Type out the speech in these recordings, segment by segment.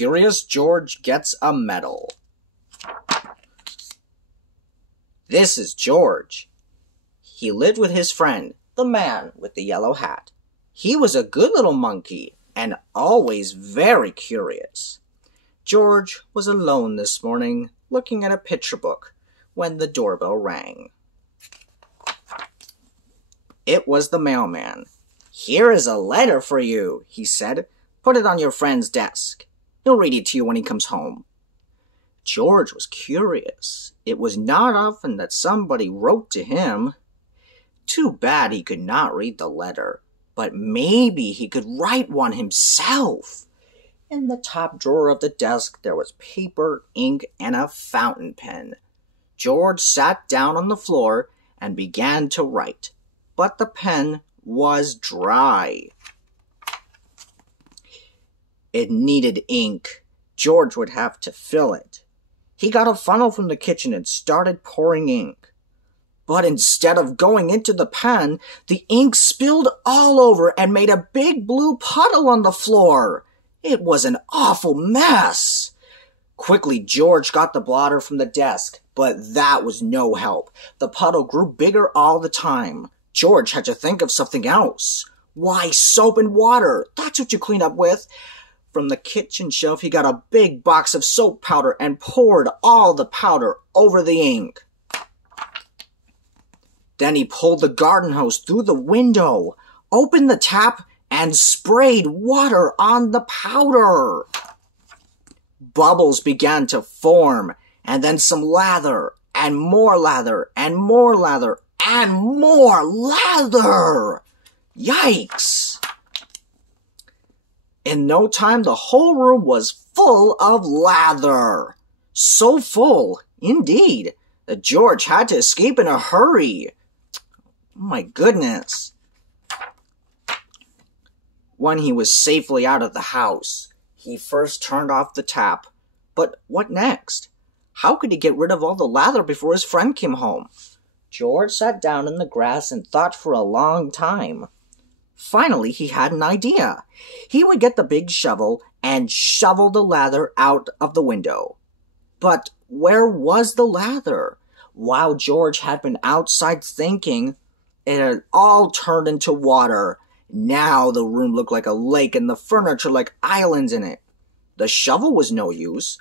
Curious George gets a medal. This is George. He lived with his friend, the man with the yellow hat. He was a good little monkey and always very curious. George was alone this morning, looking at a picture book, when the doorbell rang. It was the mailman. "Here is a letter for you," he said. "Put it on your friend's desk. He'll read it to you when he comes home." George was curious. It was not often that somebody wrote to him. Too bad he could not read the letter, but maybe he could write one himself. In the top drawer of the desk there was paper, ink, and a fountain pen. George sat down on the floor and began to write, but the pen was dry. It needed ink. George would have to fill it. He got a funnel from the kitchen and started pouring ink. But instead of going into the pen, the ink spilled all over and made a big blue puddle on the floor. It was an awful mess. Quickly, George got the blotter from the desk, but that was no help. The puddle grew bigger all the time. George had to think of something else. Why, soap and water. That's what you clean up with. From the kitchen shelf, he got a big box of soap powder and poured all the powder over the ink. Then he pulled the garden hose through the window, opened the tap, and sprayed water on the powder. Bubbles began to form, and then some lather, and more lather, and more lather, and more lather. Yikes! In no time, the whole room was full of lather. So full, indeed, that George had to escape in a hurry. My goodness. When he was safely out of the house, he first turned off the tap. But what next? How could he get rid of all the lather before his friend came home? George sat down in the grass and thought for a long time. Finally, he had an idea. He would get the big shovel and shovel the lather out of the window. But where was the lather? While George had been outside thinking, it had all turned into water. Now the room looked like a lake and the furniture like islands in it. The shovel was no use.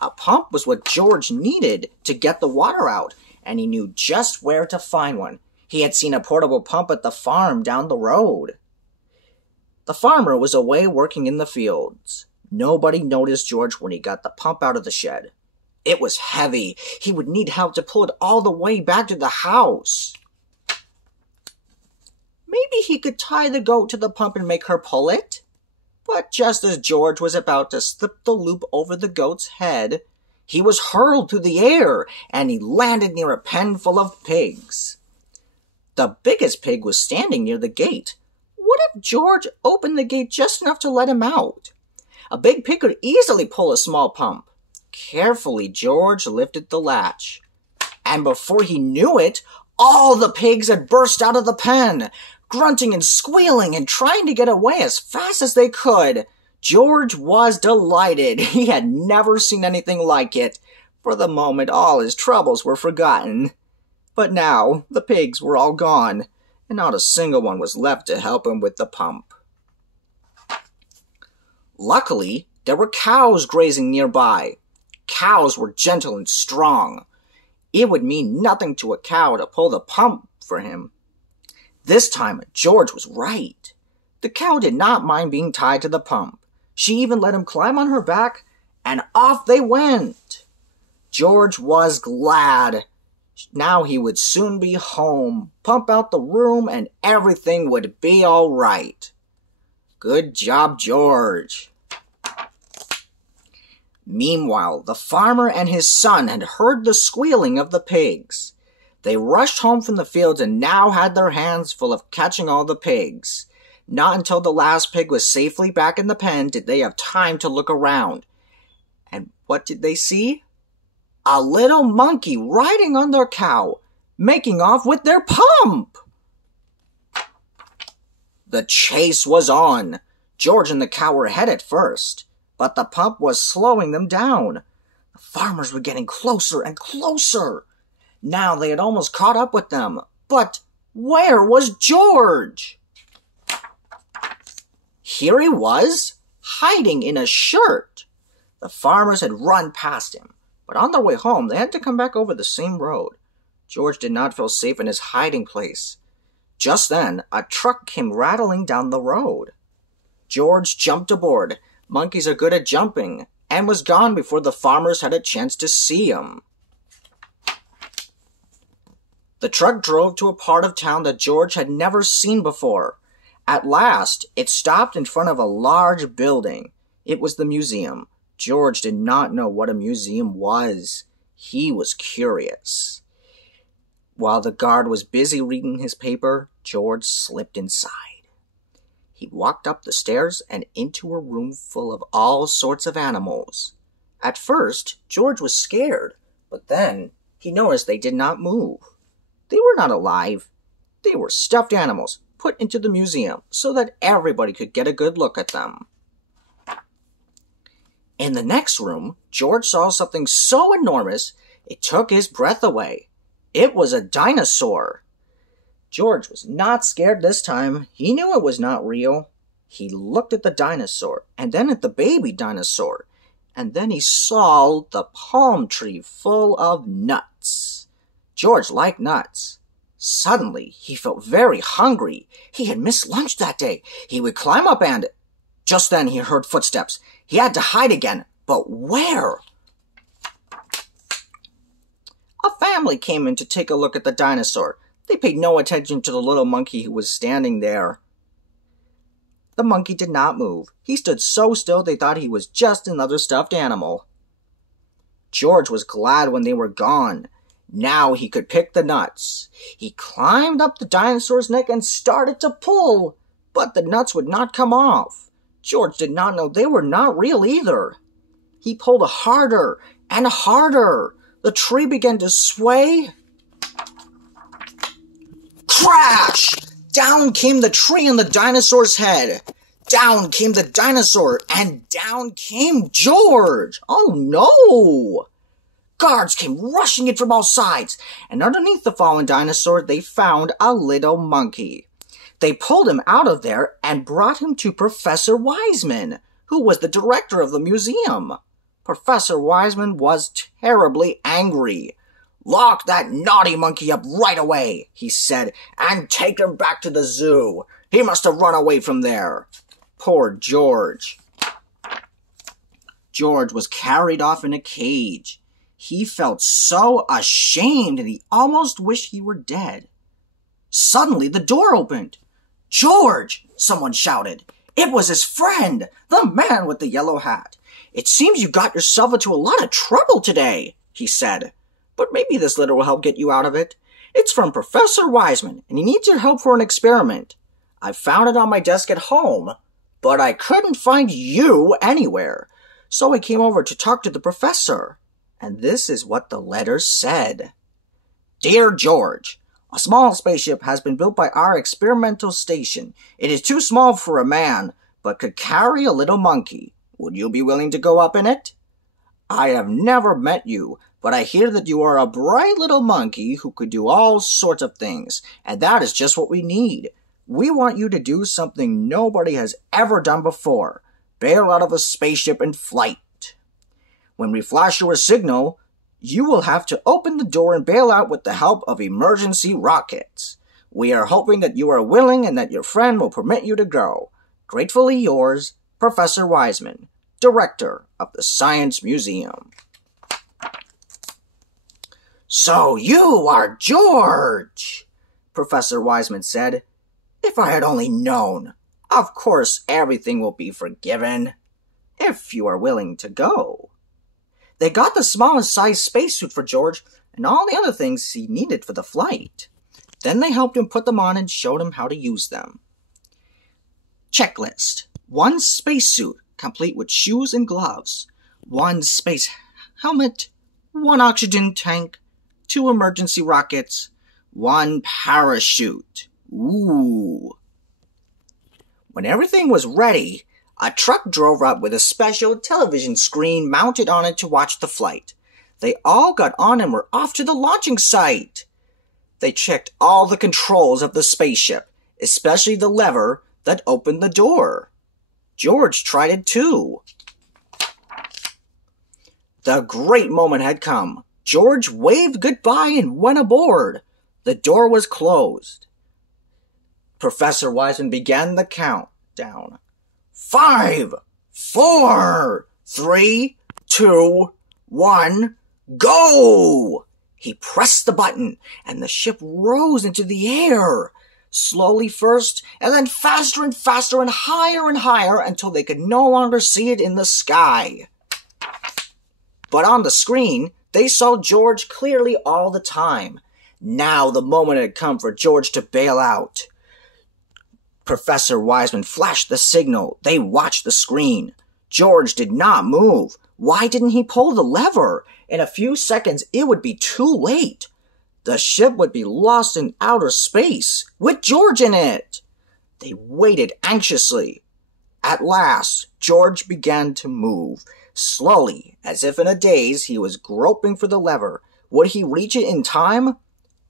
A pump was what George needed to get the water out, and he knew just where to find one. He had seen a portable pump at the farm down the road. The farmer was away working in the fields. Nobody noticed George when he got the pump out of the shed. It was heavy. He would need help to pull it all the way back to the house. Maybe he could tie the goat to the pump and make her pull it. But just as George was about to slip the loop over the goat's head, he was hurled through the air, and he landed near a pen full of pigs. The biggest pig was standing near the gate. What if George opened the gate just enough to let him out? A big pig could easily pull a small pump. Carefully, George lifted the latch. And before he knew it, all the pigs had burst out of the pen, grunting and squealing and trying to get away as fast as they could. George was delighted. He had never seen anything like it. For the moment, all his troubles were forgotten. But now, the pigs were all gone, and not a single one was left to help him with the pump. Luckily, there were cows grazing nearby. Cows were gentle and strong. It would mean nothing to a cow to pull the pump for him. This time, George was right. The cow did not mind being tied to the pump. She even let him climb on her back, and off they went. George was glad. Now he would soon be home, pump out the room, and everything would be all right. Good job, George. Meanwhile, the farmer and his son had heard the squealing of the pigs. They rushed home from the fields and now had their hands full of catching all the pigs. Not until the last pig was safely back in the pen did they have time to look around. And what did they see? A little monkey riding on their cow, making off with their pump. The chase was on. George and the cow were ahead at first, but the pump was slowing them down. The farmers were getting closer and closer. Now they had almost caught up with them. But where was George? Here he was, hiding in a shirt. The farmers had run past him, but on their way home they had to come back over the same road. George did not feel safe in his hiding place. Just then, a truck came rattling down the road. George jumped aboard. Monkeys are good at jumping, and was gone before the farmers had a chance to see him. The truck drove to a part of town that George had never seen before. At last, it stopped in front of a large building. It was the museum. George did not know what a museum was. He was curious. While the guard was busy reading his paper, George slipped inside. He walked up the stairs and into a room full of all sorts of animals. At first, George was scared, but then he noticed they did not move. They were not alive. They were stuffed animals put into the museum so that everybody could get a good look at them. In the next room, George saw something so enormous it took his breath away. It was a dinosaur. George was not scared this time. He knew it was not real. He looked at the dinosaur, and then at the baby dinosaur, and then he saw the palm tree full of nuts. George liked nuts. Suddenly, he felt very hungry. He had missed lunch that day. He would climb up and... Just then, he heard footsteps. He had to hide again. But where? A family came in to take a look at the dinosaur. They paid no attention to the little monkey who was standing there. The monkey did not move. He stood so still they thought he was just another stuffed animal. George was glad when they were gone. Now he could pick the nuts. He climbed up the dinosaur's neck and started to pull, but the nuts would not come off. George did not know they were not real either. He pulled harder and harder. The tree began to sway. Crash! Down came the tree on the dinosaur's head. Down came the dinosaur, and down came George. Oh no! Guards came rushing in from all sides, and underneath the fallen dinosaur they found a little monkey. They pulled him out of there and brought him to Professor Wiseman, who was the director of the museum. Professor Wiseman was terribly angry. "Lock that naughty monkey up right away," he said, "and take him back to the zoo. He must have run away from there." Poor George. George was carried off in a cage. He felt so ashamed and he almost wished he were dead. Suddenly, the door opened. "George!" someone shouted. It was his friend, the man with the yellow hat. "It seems you got yourself into a lot of trouble today," he said. "But maybe this letter will help get you out of it. It's from Professor Wiseman, and he needs your help for an experiment. I found it on my desk at home, but I couldn't find you anywhere. So I came over to talk to the professor." And this is what the letter said. "Dear George, a small spaceship has been built by our experimental station. It is too small for a man, but could carry a little monkey. Would you be willing to go up in it? I have never met you, but I hear that you are a bright little monkey who could do all sorts of things, and that is just what we need. We want you to do something nobody has ever done before. Bail out of a spaceship in flight. When we flash you a signal, you will have to open the door and bail out with the help of emergency rockets. We are hoping that you are willing and that your friend will permit you to go. Gratefully yours, Professor Wiseman, Director of the Science Museum." "So you are George," Professor Wiseman said. "If I had only known. Of course, everything will be forgiven, if you are willing to go." They got the smallest size spacesuit for George and all the other things he needed for the flight. Then they helped him put them on and showed him how to use them. Checklist. 1 spacesuit, complete with shoes and gloves. 1 space helmet. 1 oxygen tank. 2 emergency rockets. 1 parachute. Ooh. When everything was ready, A truck drove up with a special television screen mounted on it to watch the flight. They all got on and were off to the launching site. They checked all the controls of the spaceship, especially the lever that opened the door. George tried it too. The great moment had come. George waved goodbye and went aboard. The door was closed. Professor Wiseman began the countdown. 5, 4, 3, 2, 1, go! He pressed the button, and the ship rose into the air. Slowly first, and then faster and faster and higher until they could no longer see it in the sky. But on the screen, they saw George clearly all the time. Now the moment had come for George to bail out. Professor Wiseman flashed the signal. They watched the screen. George did not move. Why didn't he pull the lever? In a few seconds, it would be too late. The ship would be lost in outer space, with George in it. They waited anxiously. At last, George began to move. Slowly, as if in a daze, he was groping for the lever. Would he reach it in time?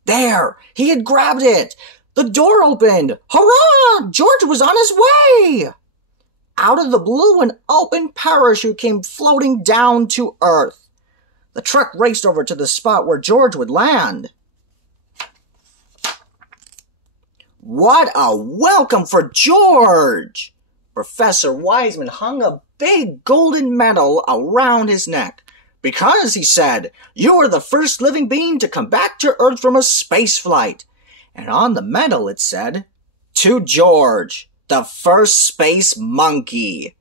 There! He had grabbed it! The door opened! Hurrah! George was on his way! Out of the blue, an open parachute came floating down to Earth. The truck raced over to the spot where George would land. What a welcome for George! Professor Wiseman hung a big golden medal around his neck. Because, he said, you are the first living being to come back to Earth from a space flight. And on the medal it said, to George, the first space monkey.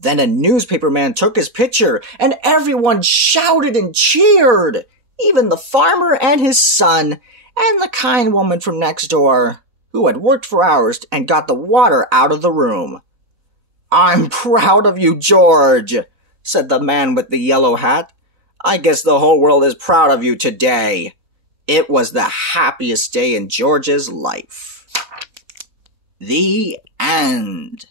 Then a newspaperman took his picture, and everyone shouted and cheered. Even the farmer and his son, and the kind woman from next door, who had worked for hours and got the water out of the room. I'm proud of you, George, said the man with the yellow hat. I guess the whole world is proud of you today. It was the happiest day in George's life. The end.